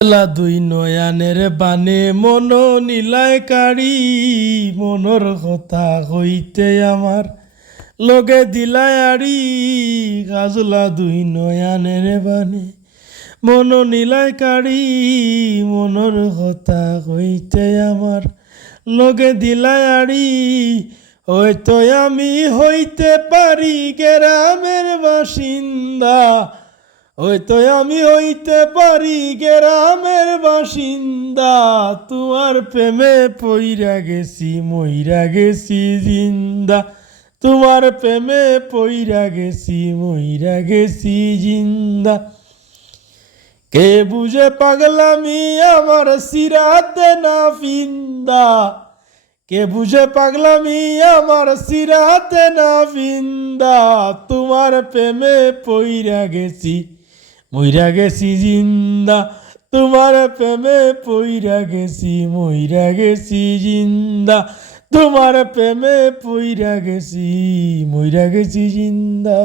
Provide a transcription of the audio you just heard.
বেলা দুই নয়ানের বানে মন নীলায় কাড়ি মনর কথা হইতে আমার লগে দিলায় আড়ি গাজলা দুই নয়ানের বানে মন নীলায় কাড়ি মনর কথা হইতে আমার লগে দিলায় আড়ি হয়তো আমি হইতে পারি গ্রামের বাসিন্দা হয়তো আমি হইতে পারি গ্রামের বাসিন্দা তোমার প্রেমে পইরা গেছি মইরা গেছি জিন্দা তোমার প্রেমে পইরা গেছি মইরা গেছি জিন্দা কে বুঝে পাগলামি আমার সিরাতে না ফিন্দা কে বুঝে পাগলামি আমার সিরাতে না ফিন্দা তোমার প্রেমে পইরা গেছি মইরা গেছি জিন্দা তোমার প্রেমে পইরা গেছি মইরা গেছি জিন্দা তোমার প্রেমে পইরা গেছি মইরা গেছি জিন্দা।